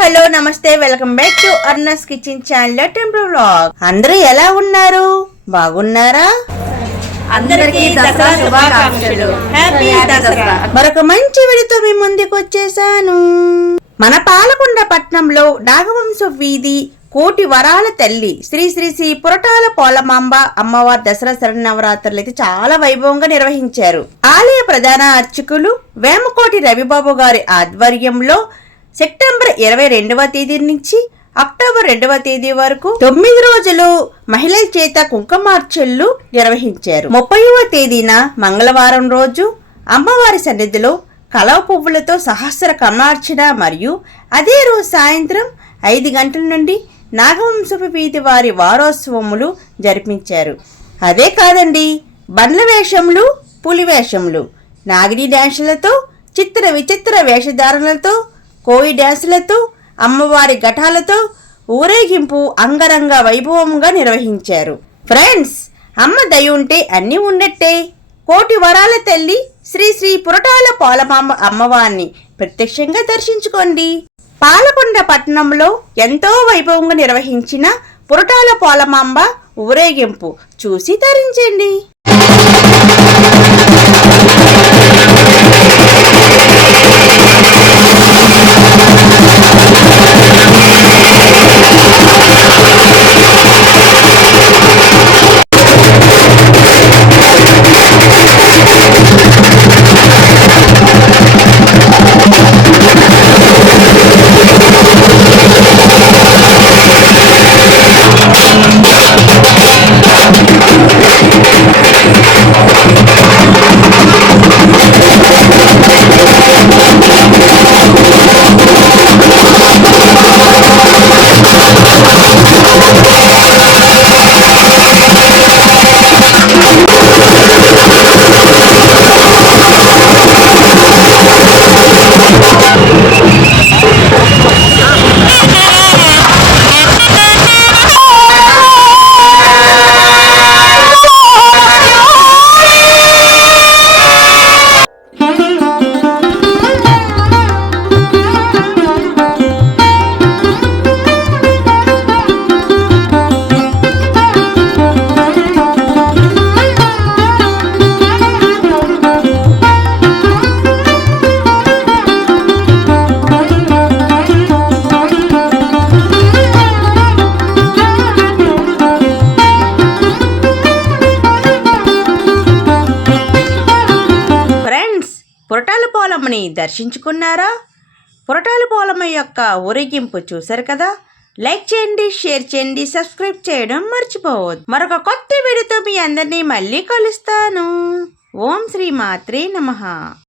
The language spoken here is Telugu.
హలో నమస్తే వెల్కమ్ బ్యాక్ టు అర్నస్ కిచెన్ ఛానల్ టెంపుల్ వ్లాగ్. అందరూ ఎలా ఉన్నారు? బాగున్నారా? అందరికీ దసరా శుభాకాంక్షలు. హ్యాపీ దసరా. మరొక మంచి విడితో మీ ముందుకు వచ్చేసాను. మన పాలకొండ పట్నంలో నాగవంశ వీధి కోటి వరాల తల్లి శ్రీ శ్రీ శ్రీ పురటాల పోలమాంబ అమ్మవారి దసరా శరణవరాత్రులు అయితే చాలా వైభవంగా నిర్వహించారు. ఆలయ ప్రధాన అర్చకులు వేమకోటి రవిబాబు గారి ఆధ్వర్యంలో సెప్టెంబర్ ఇరవై రెండవ తేదీ నుంచి అక్టోబర్ రెండవ తేదీ వరకు తొమ్మిది రోజులు మహిళల చేత కుంకుమార్చనలు నిర్వహించారు. ముప్పైవ తేదీన మంగళవారం రోజు అమ్మవారి సన్నిధిలో కలవ పువ్వులతో సహస్ర కమార్చన మరియు అదే రోజు సాయంత్రం ఐదు గంటల నుండి నాగవంశపు వీధి వారి వారోత్సవములు జరిపించారు. అదే కాదండి బండ్ల వేషములు పులి వేషములు నాగిడి డ్యాన్సులతో చిత్ర విచిత్ర వేషధారణలతో కోయి డ్యాన్సులతో అమ్మవారి ఘటాలతో ఊరేగింపు అంగరంగ వైభవంగా నిర్వహించారు. ఫ్రెండ్స్ అమ్మ దయ ఉంటే అన్నీ ఉన్నట్టే కోటి వరాల తల్లి శ్రీ శ్రీ పురటాల పాలమామ అమ్మవారిని ప్రత్యక్షంగా దర్శించుకోండి. పాలకొండ పట్టణంలో ఎంతో వైభవంగా నిర్వహించిన పురటాల పాలమాంబ ఊరేగింపు చూసి తరించండి. పురటాల పోలమ్మని దర్శించుకున్నారా? పురటాల పోలమ్మ యొక్క ఊరేగింపు చూశారు కదా? లైక్ చేయండి షేర్ చేయండి సబ్స్క్రైబ్ చేయడం మర్చిపోవద్దు. మరొక కొత్త వీడియోతో మీ అందరినీ మళ్ళీ కలుస్తాను. ఓం శ్రీ మాత్రే నమః.